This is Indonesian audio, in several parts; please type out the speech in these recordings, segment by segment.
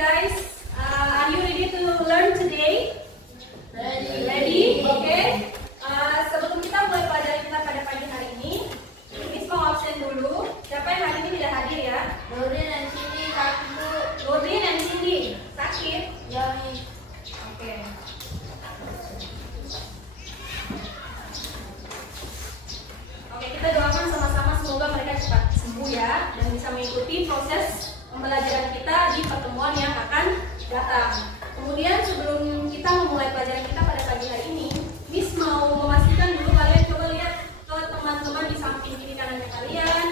guys. Are you ready to learn today? Ready? Okay. Sebelum kita mulai pelajaran kita pada pagi hari ini, Miss mau absen dulu. Siapa yang hari ini tidak hadir ya? Nurdin dan Cindy sakit Bu. Nurdin dan Cindy sakit. Ya Miss. Oke. Oke, kita doakan sama-sama semoga mereka cepat sembuh ya dan bisa mengikuti proses pembelajaran kita di pertemuan yang akan datang. Kemudian sebelum kita memulai pelajaran kita pada pagi hari ini, Miss mau memastikan dulu kalian coba lihat ke teman-teman di samping kiri kanannya kalian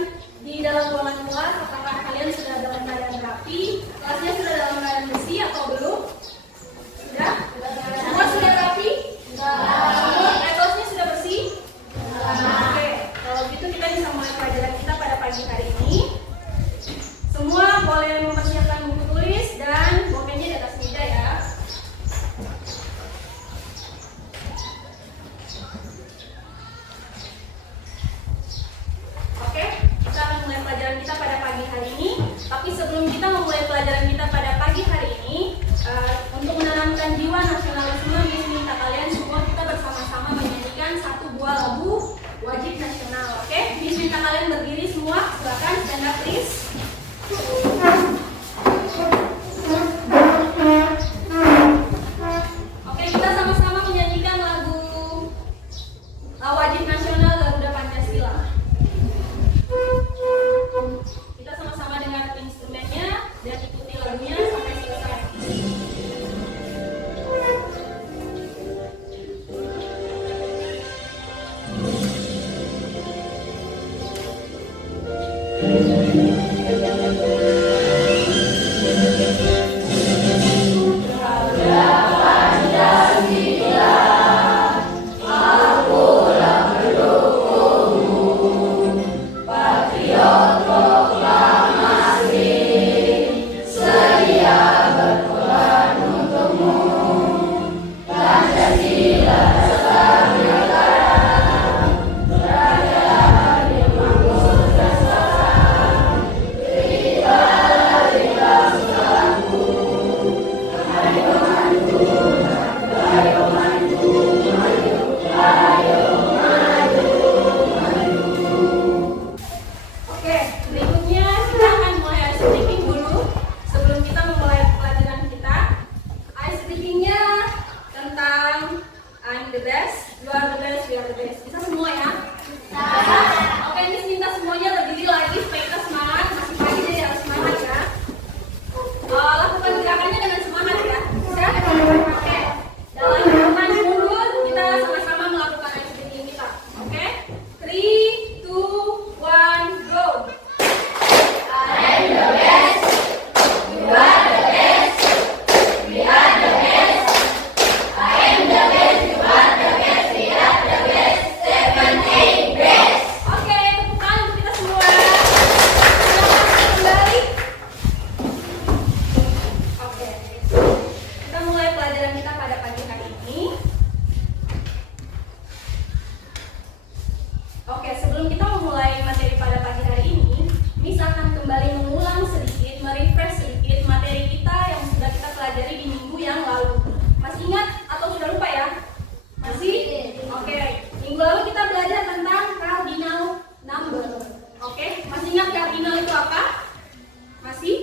di dalam ruangan kelas, apakah kalian sudah dalam keadaan rapi, kelasnya sudah dalam keadaan bersih atau belum? Sudah? Semua sudah rapi? Semua kelasnya sudah bersih? Oke, kalau gitu kita bisa mulai pelajaran kita pada pagi hari ini. Semua boleh mempersiapkan buku tulis dan bolpennya di atas meja ya. Oke, kita akan mulai pelajaran kita pada pagi hari ini. Tapi sebelum kita memulai pelajaran kita pada pagi hari ini, untuk menanamkan jiwa nasionalisme, Miss minta kalian semua kita bersama-sama menyanyikan satu buah lagu wajib nasional. Oke, Miss minta kalian berdiri semua. Silakan stand up please. Oke, kita sama-sama menyanyikan lagu wajib nasional Garuda Pancasila. Kita sama-sama dengar instrumennya dan ikuti lagunya sampai selesai. Oke, sebelum kita memulai materi pada pagi hari ini, Miss akan kembali mengulang sedikit, merefresh sedikit materi kita yang sudah kita pelajari di minggu yang lalu. Masih ingat atau sudah lupa ya? Masih? Oke, minggu lalu kita belajar tentang cardinal number. Oke, masih ingat cardinal itu apa? Masih?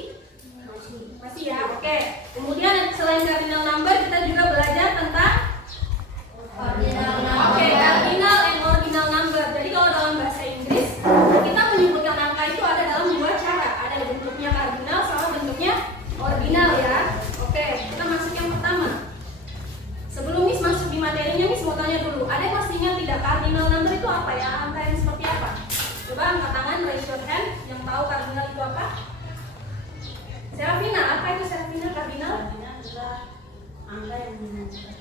Masih ya? Oke. Kemudian selain cardinal number, kita juga belajar tentang Ordinal number. Oke, cardinal and ordinal number. Jadi kalau dalam bahasa Inggris, kita menyebutkan angka itu ada dalam dua cara. Ada bentuknya cardinal sama bentuknya ordinal ya. Oke, kita masuk yang pertama. Sebelum Miss masuk di materinya, Miss mau tanya dulu. Ada yang masih ingat tidak cardinal number itu apa ya? Angka yang seperti apa? Coba angkat tangan, raise your hand. Yang tahu cardinal itu apa? Serafina, apa itu Serafina cardinal? Cardinal adalah angka yang menunjukkan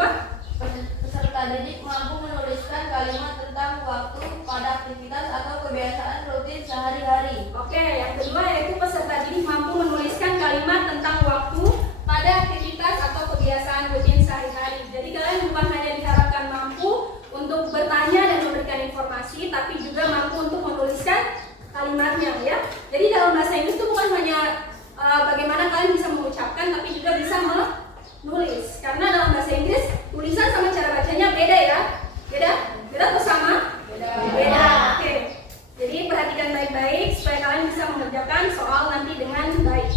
coba. Peserta didik mampu menuliskan kalimat tentang waktu pada aktivitas atau kebiasaan rutin sehari-hari. Oke, yang kedua yaitu peserta didik mampu menuliskan kalimat tentang waktu pada aktivitas atau kebiasaan rutin sehari-hari. Jadi kalian bukan hanya diharapkan mampu untuk bertanya dan memberikan informasi, tapi juga mampu untuk menuliskan kalimatnya ya. Jadi dalam bahasa Inggris itu bukan hanya bagaimana kalian bisa mengucapkan, tapi juga bisa menulis. Karena dalam bahasa Inggris tulisan sama cara bacanya beda ya. Beda? Beda atau sama? Beda. Oke. Jadi perhatikan baik-baik supaya kalian bisa mengerjakan soal nanti dengan baik.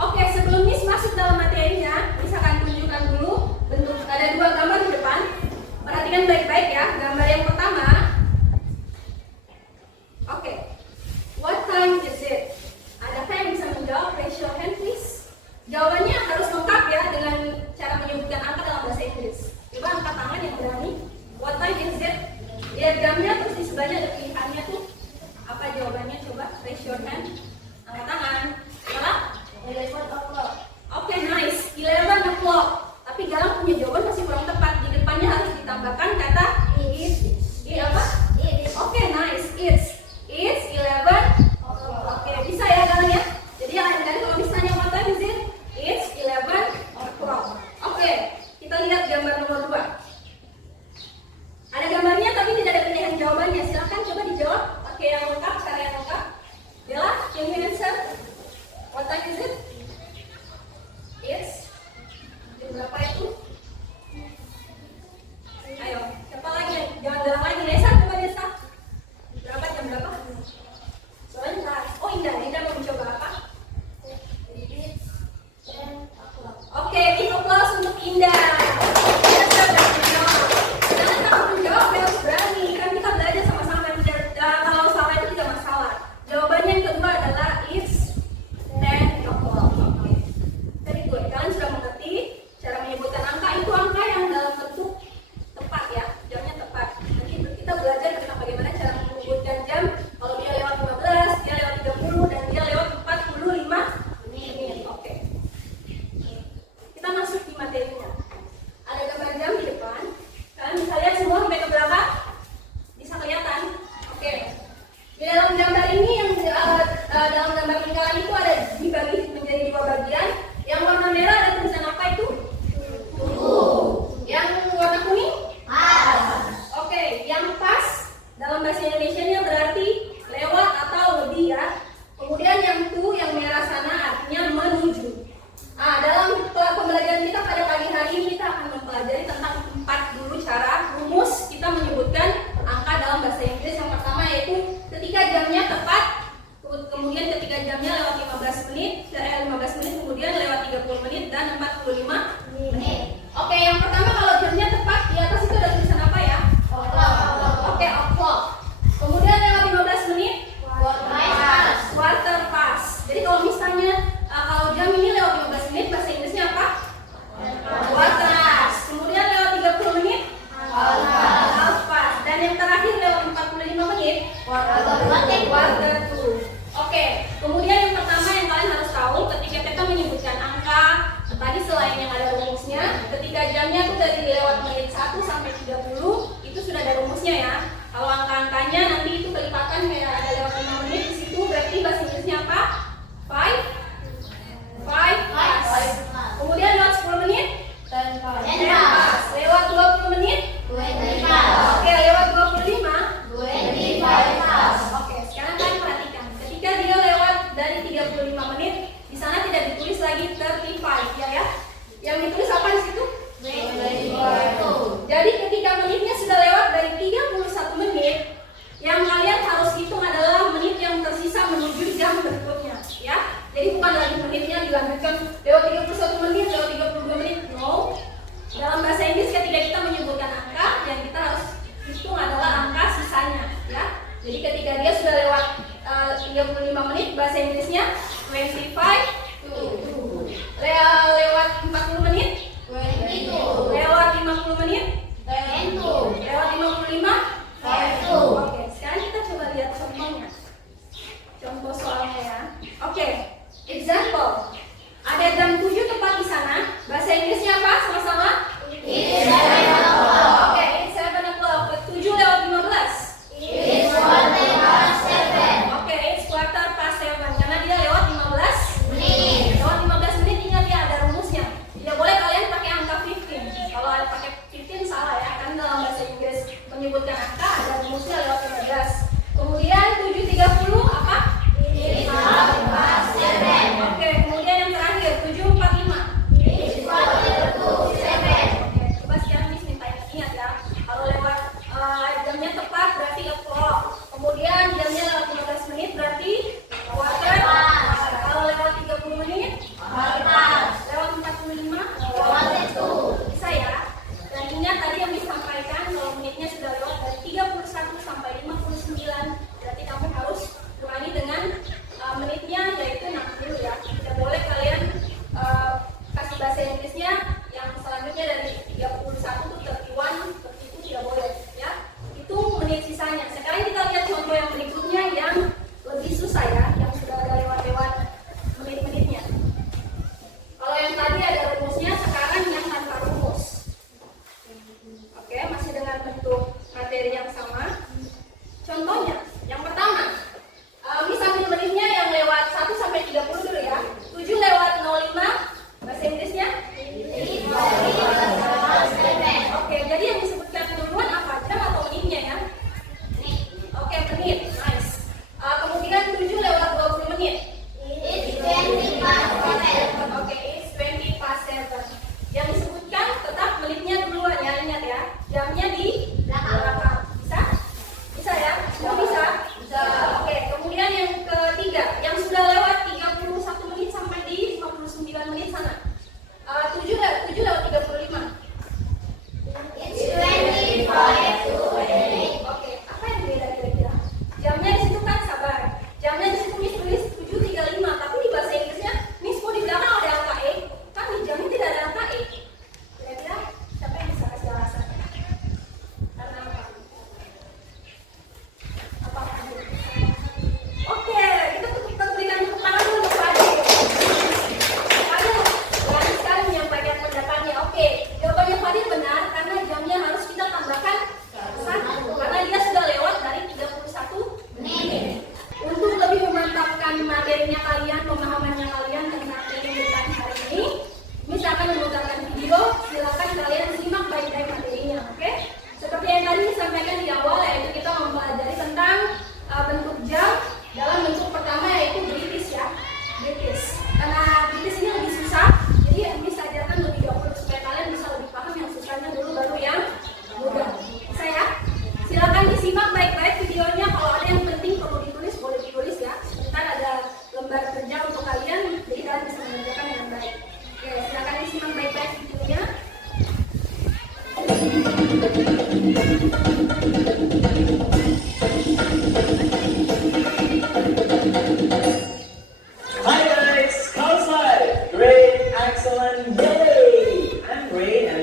Oke, sebelum Miss masuk dalam materinya, Miss akan tunjukkan dulu bentuk. Ada dua gambar di depan. Perhatikan baik-baik ya. Gambar yang pertama. Oke. What time is it? Adakah yang bisa menjawab? Raise your hand please. Jawabannya harus lengkap ya dengan cara menyebutkan angka dalam bahasa Inggris. Coba angkat tangan yang berani. What time is it? Lihat jamnya terus di sebelahnya ada pilihannya tuh. Apa jawabannya? Coba raise your hand. Angkat tangan. Salah? 11 o'clock. Oke, nice. 11 o'clock. Tapi Galang punya jawaban masih kurang tepat. Di depannya harus ditambahkan kata is. Apa? Oke, nice. It's 11. Oke, bisa ya Galang ya? Jadi yang lain kalau misalnya what time is it? It's 11 o'clock. Oke, kita lihat gambar nomor 2. Ada gambarnya tapi tidak ada pilihan jawabannya. Silahkan coba dijawab pakai yang lengkap, cara yang lengkap. Bella, can you answer? What time is it? It's jam berapa itu? Ayo, siapa lagi? Jangan Galang lagi. Nesa, coba Nesa. Berapa jam berapa? Soalnya oh Indah mau mencoba apa? Oke, give applause untuk Indah. Dia sudah menjawab. Jangan takut menjawab, harus berani. Kan kita belajar sama-sama dan kalau salah itu tidak masalah. Jawabannya yang kedua adalah it's 10 o'clock. Oke. Very good. Kalian sudah mengerti cara menyebutkan angka. Itu angka yang dalam bentuk tepat ya. Jamnya tepat. Nanti kita belajar tentang bagaimana cara menyebutkan jam. Kalau dia lewat 15, dia lewat 30, dan dia lewat 45 menit. Oke. Kita masuk di materinya. Ada gambar jam di depan. Kalian bisa lihat semua sampai ke belakang? Bisa kelihatan? Oke. Di dalam gambar ini dalam gambar lingkaran itu ada dibagi menjadi 2 bagian. Yang warna merah ada tulisan apa itu? Yang warna kuning? Oke, yang pas dalam bahasa Indonesianya berarti lewat atau lebih ya. Kemudian yang yang merah sana artinya menuju. Dalam pembelajaran kita pada pagi hari ini kita akan mempelajari tentang 4 dulu cara rumus kita menyebutkan angka dalam bahasa Inggris. Yang pertama yaitu ketika jamnya tepat, kemudian ketika jamnya lewat 15 menit, kemudian lewat 30 menit dan 45 menit. Oke, yang pertama kalau jamnya tepat di atas itu ada tulisan apa ya? Oke, o'clock. Kemudian lewat 15 menit, quarter past. Jadi kalau misalnya kalau jam ini lewat 15 menit, bahasa Inggrisnya apa? Quarter past. Kemudian lewat 30 menit, half past. Dan yang terakhir lewat 45 menit, quarter to. Oke, kemudian yang pertama yang kalian harus tahu ketika kita menyebutkan angka, tadi selain yang ada rumusnya, ketika jamnya tuh dari lewat menit 1 sampai 30, itu sudah ada rumusnya ya. Kalau angka-angkanya nanti itu kelipatan kayak ada lewat 5 menit di situ, berarti bahasa Inggrisnya apa? 5 past. Kemudian lewat 10 menit, 10 past. Lewat 20 menit, 20 past. Oke, lewat 25, 25 past. Oke, sekarang kalian perhatikan. Ketika dia lewat dari 35 menit, di sana tidak ditulis lagi 35 ya. Yang ditulis apa di situ? 25. Jadi ketika menitnya sudah lewat dari 31 menit, yang kalian harus hitung adalah menit yang tersisa menuju jam berikutnya ya. Jadi bukan lagi menitnya dilanjutkan lewat 31 menit, lewat 32 menit. No. Dalam bahasa Inggris ketika kita menyebutkan angka, yang kita harus hitung adalah angka sisanya ya. Jadi ketika dia sudah lewat 35 menit, bahasa Inggrisnya 25 to. Lewat 40 menit, 22. Lewat 50 menit, 22. Lewat 55, 22. Oke, sekarang kita coba lihat contohnya. Contoh soalnya ya. Oke, example. Ada jam 7 tepat di sana. Bahasa Inggrisnya apa? Sama-sama? It's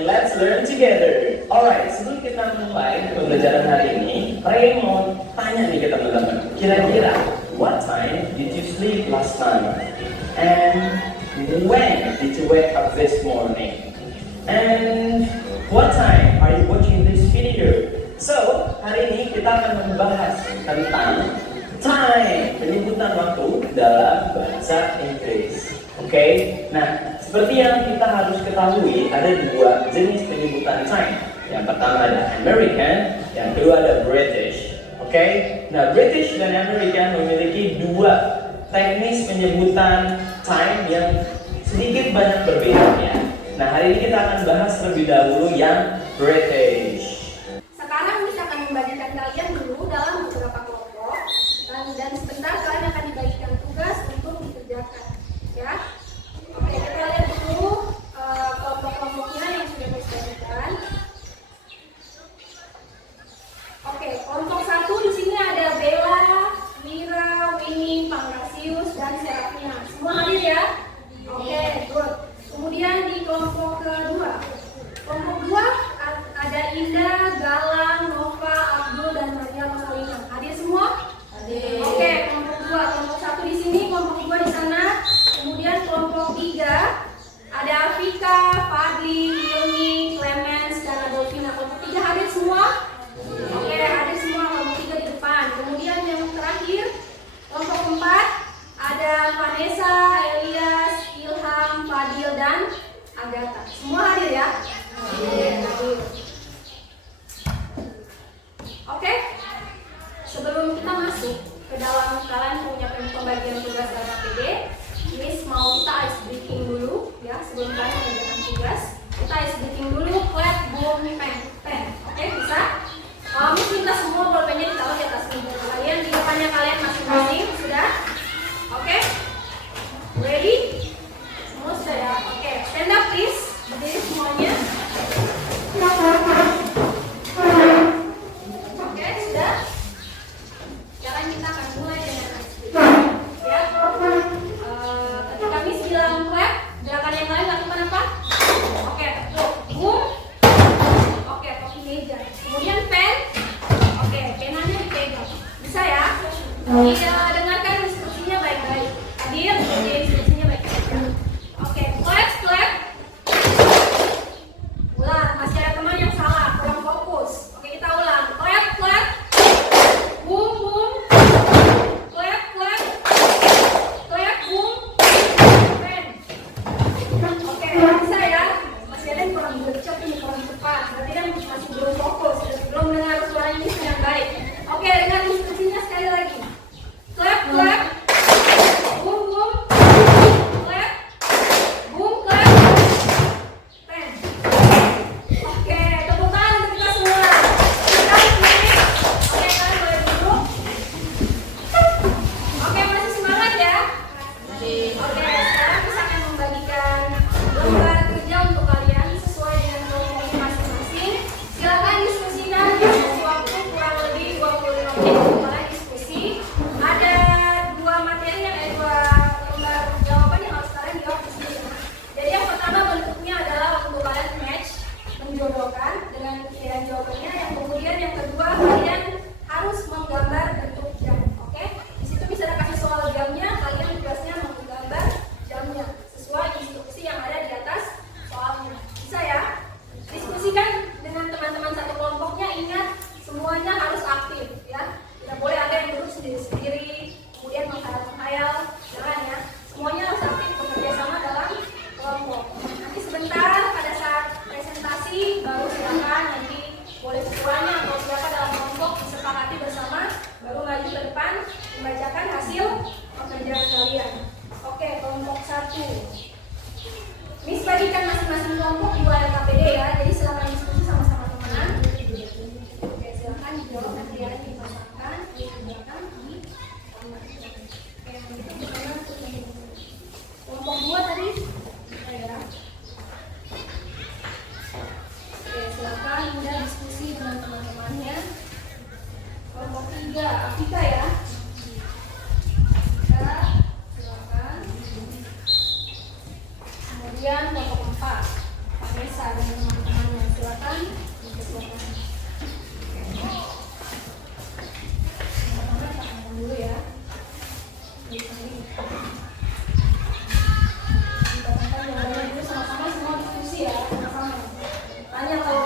let's learn together. Alright, sebelum kita mulai pembelajaran hari ini, Ray mau tanya nih ke teman-teman. Kira-kira, what time did you sleep last night? And when did you wake up this morning? And what time are you watching this video? So, hari ini kita akan membahas tentang time, penyebutan waktu dalam bahasa Inggris. Oke, nah seperti yang kita harus ketahui, ada dua jenis penyebutan time. Yang pertama ada American, yang kedua ada British. Oke, nah British dan American memiliki dua teknis penyebutan time yang sedikit banyak berbeda ya. Nah hari ini kita akan bahas terlebih dahulu yang British. Sekarang Miss akan membagikan kalian dulu dalam beberapa kelompok dan sebentar kalian akan dibagikan tugas untuk dikerjakan ya. Oke, kita lihat dulu kelompok-kelompoknya yang sudah dibagikan. Oke, kelompok 1 di sini ada Bella, Mira, Winnie, Pangrasius, dan Serafina. Semua hadir ya? Oke, good. Kemudian di kelompok kedua. Kelompok 2 ada Indah, Galang, Nova, Abdul, dan Maria Rosalina. Hadir semua? Hadir. Oke, kelompok 2. Kelompok 1 di sini, kelompok 2 di sana. Kemudian kelompok 3 ada Afika, Fadli, Hilmi, Clemens, dan Adolfina. Kelompok 3 hadir semua? Oke, hadir semua. Kelompok 3 di depan. Kemudian yang terakhir, kelompok 4 ada Vanessa, Elias, Ilham, Fadil, dan Agatha. Semua hadir ya? Hadir. Oke, sebelum kita masuk ke dalam kalian punya pembagian tugas dalam APD, Miss mau kita ice breaking dulu ya sebelum kalian mengerjakan tugas. Kita ice breaking dulu, clap, boom, pen. Oke, bisa? Miss minta semua bolpennya ditaruh di atas meja kalian, di depannya kalian masing-masing. Sudah? Oke? Ready? Semua sudah ya? Oke, stand up please. Berdiri semuanya. Oke, sudah? Sekarang kita akan mulai dengan ice breaking. Ya. Ketika Miss bilang clap, gerakan yang lain lakukan apa? Oke, tuh, boom. Oke, topi meja. Kemudian pen. Oke, penanya dipegang. Bisa ya? Iya, dengarkan instruksinya baik-baik. Hadir, instruksinya baik-baik. Oke, clap. Ulang, masih ada teman yang salah, kurang fokus. Oke, kita ulang. Clap. Boom. Clap. Clap, boom. Pen. Oke, bisa ya? Masih ada yang kurang gercep ini, kurang cepat. Berarti kan masih belum fokus, belum dengar suara ini dengan baik. Oke, dengar instruksinya sekali lagi. Clap. Boom. Clap. Boom, clap. Pen. Oke, tepuk tangan untuk kita semua. Kalian sini. Oke, kalian boleh duduk. Oke, masih semangat ya? Oke, sekarang kita akan membagikan lembar kerja untuk kalian sesuai dengan kelompoknya masing-masing. Silakan diskusikan diskusi waktu kurang lebih 25 menit untuk kalian diskusi. Ada dua materi yang ada dua lembar jawaban yang harus kalian jawab di sini. Jadi yang pertama bentuknya adalah untuk kalian match, menjodohkan dengan pilihan jawabannya. Yang kemudian yang kedua kalian harus menggambar bentuk jam. Oke? Di situ bisa dikasih soal jamnya, kalian tugasnya menggambar jamnya sesuai instruksi yang ada di atas soalnya. Bisa ya? Diskusikan dengan teman-teman satu kelompoknya. Ingat, semuanya harus aktif ya. Tidak boleh ada yang duduk sendiri-sendiri kemudian menghayal. Jangan ya. Semuanya harus aktif bekerja sama dalam kelompok. Nanti sebentar pada saat presentasi baru silakan nanti boleh ketuanya atau siapa dalam kelompok disepakati bersama baru maju ke depan membacakan hasil pekerjaan kalian. Oke, kelompok 1. Miss bagikan masing-masing kelompok 2 LKPD ya. Jadi silakan diskusi sama-sama teman. Oke, silakan dijawab nanti ya dipasangkan di belakang di kamar. Oke, yang itu gimana untuk kelompok 2 tadi? Ya. Oke, silakan Anda diskusi dengan teman-temannya. Kelompok 3, Afika ya. Afika, silakan. Kemudian kelompok 4, Vanessa dan teman-teman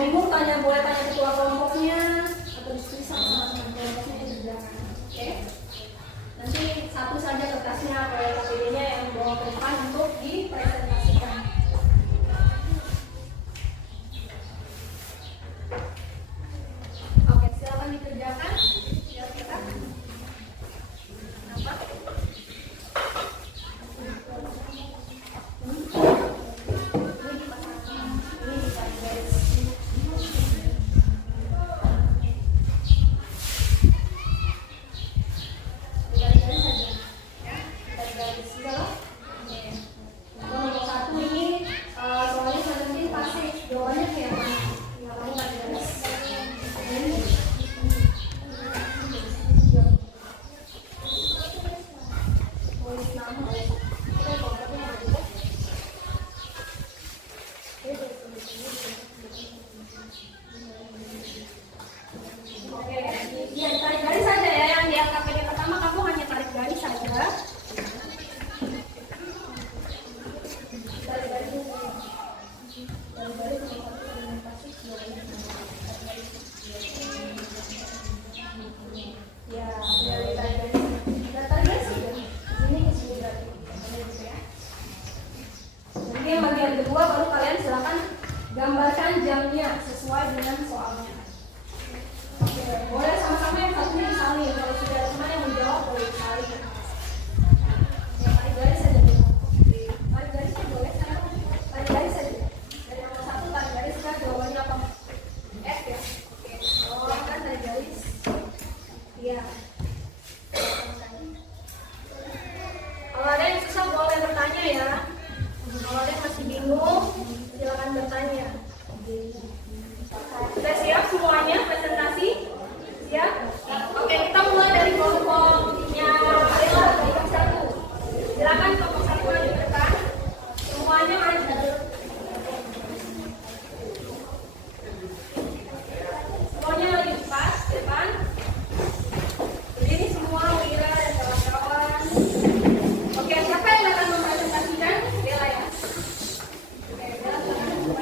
bingung boleh tanya ketua kelompoknya atau diskusi sama kelompoknya yang di belakang. Oke? Nanti satu saja kertasnya atau KPD-nya yang bawa ke depan untuk dipresentasikan. Oke, silakan dikerjakan. Biar kita nampak. Oke, ya tarik garis saja ya. Yang di KPD pertama kamu hanya tarik garis saja. Tarik garis. Tarik garis. Ya, tarik garis. Tarik garis saja. Ini ke sini berarti. Nanti yang bagian kedua baru kalian silakan gambarkan jamnya sesuai dengan soalnya. Oke, boleh sama-sama yang satunya disalin. Kalau sudah ada teman yang menjawab boleh disalin. Ya, tarik garis saja dulu. Tarik garis saja boleh. Tarik garis saja. Dari nomor 1 tarik garis kan jawabannya apa? F ya. Oke. Oh, kan tarik garis. Iya. Kalau ada yang susah boleh bertanya ya. Kalau ada yang masih bingung, silakan bertanya. Sudah siap semuanya presentasi? Siap? Oke, kita mulai dari kelompoknya Arela, kelompok 1. Silakan kelompok 1 maju ke depan. Semuanya maju. Semuanya maju pas depan. Berdiri semua Wira dan kawan-kawan. Oke, siapa yang akan mempresentasikan? Bella ya. Oke, Bella silakan.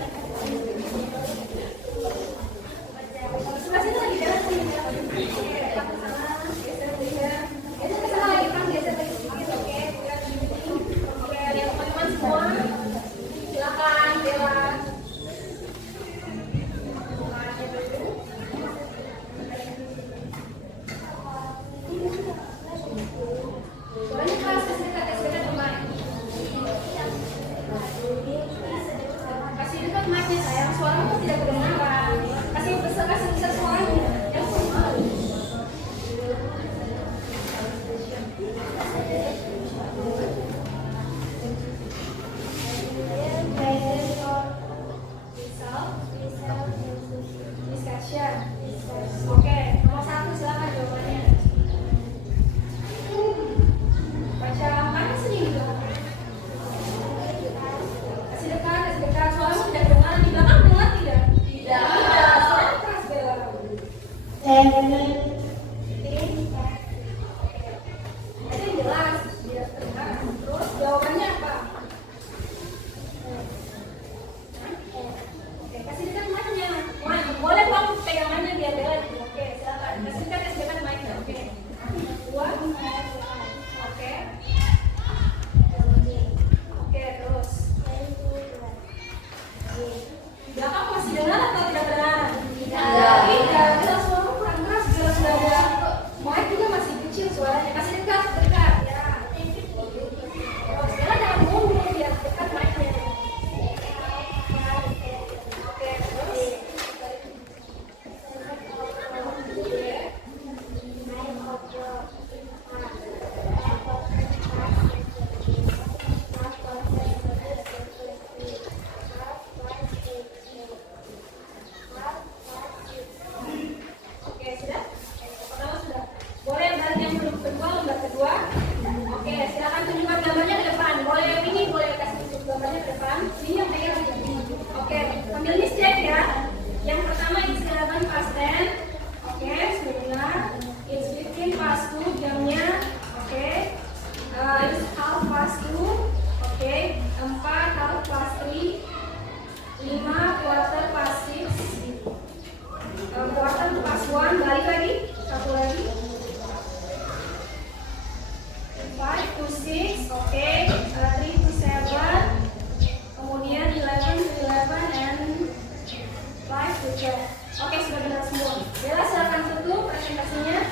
Iya. Oke, sudah benar semua. Bella, silakan tutup presentasinya.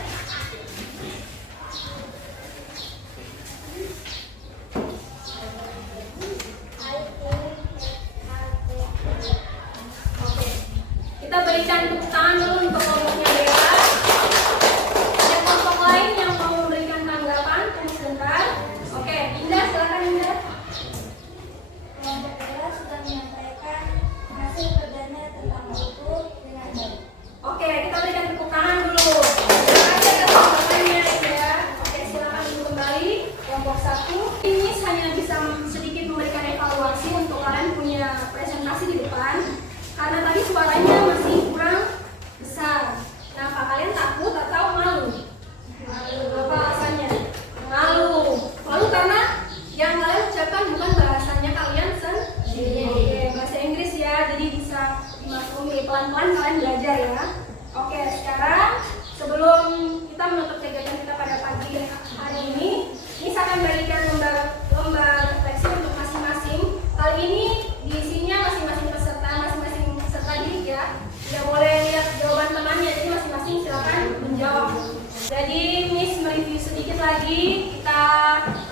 Oke. Kita berikan tepuk tangan dulu untuk kelompoknya Bella. Ada kelompok lain yang mau memberikan tanggapan? Tunggu sebentar. Oke, Indah, silakan Indah. Kelompok Bella sudah menyampaikan hasil kerjanya tentang waktu dengan baik. Oke, kita berikan tepuk tangan dulu. Terima kasih atas tanggapannya ya. Oke, silakan dulu kembali kelompok 1. Ini hanya bisa sedikit memberikan evaluasi untuk kalian punya presentasi di depan. Karena tadi suaranya masih kurang besar. Kenapa kalian takut atau malu? Malu. Apa alasannya? Malu. Malu karena yang kalian ucapkan bukan bahasanya kalian sendiri. Oke, bahasa Inggris ya. Jadi bisa dimaklumi, pelan-pelan kalian belajar ya. Oke, sekarang sebelum kita menutup kegiatan kita pada pagi hari ini saya akan berikan lembar refleksi untuk masing-masing. Kali ini diisinya masing-masing peserta didik ya. Tidak boleh lihat jawaban temannya, jadi masing-masing silakan menjawab. Jadi Miss mereview sedikit lagi, kita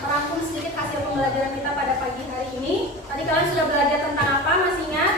merangkum sedikit hasil pembelajaran kita pada pagi hari ini. Tadi kalian sudah belajar tentang apa? Masih ingat?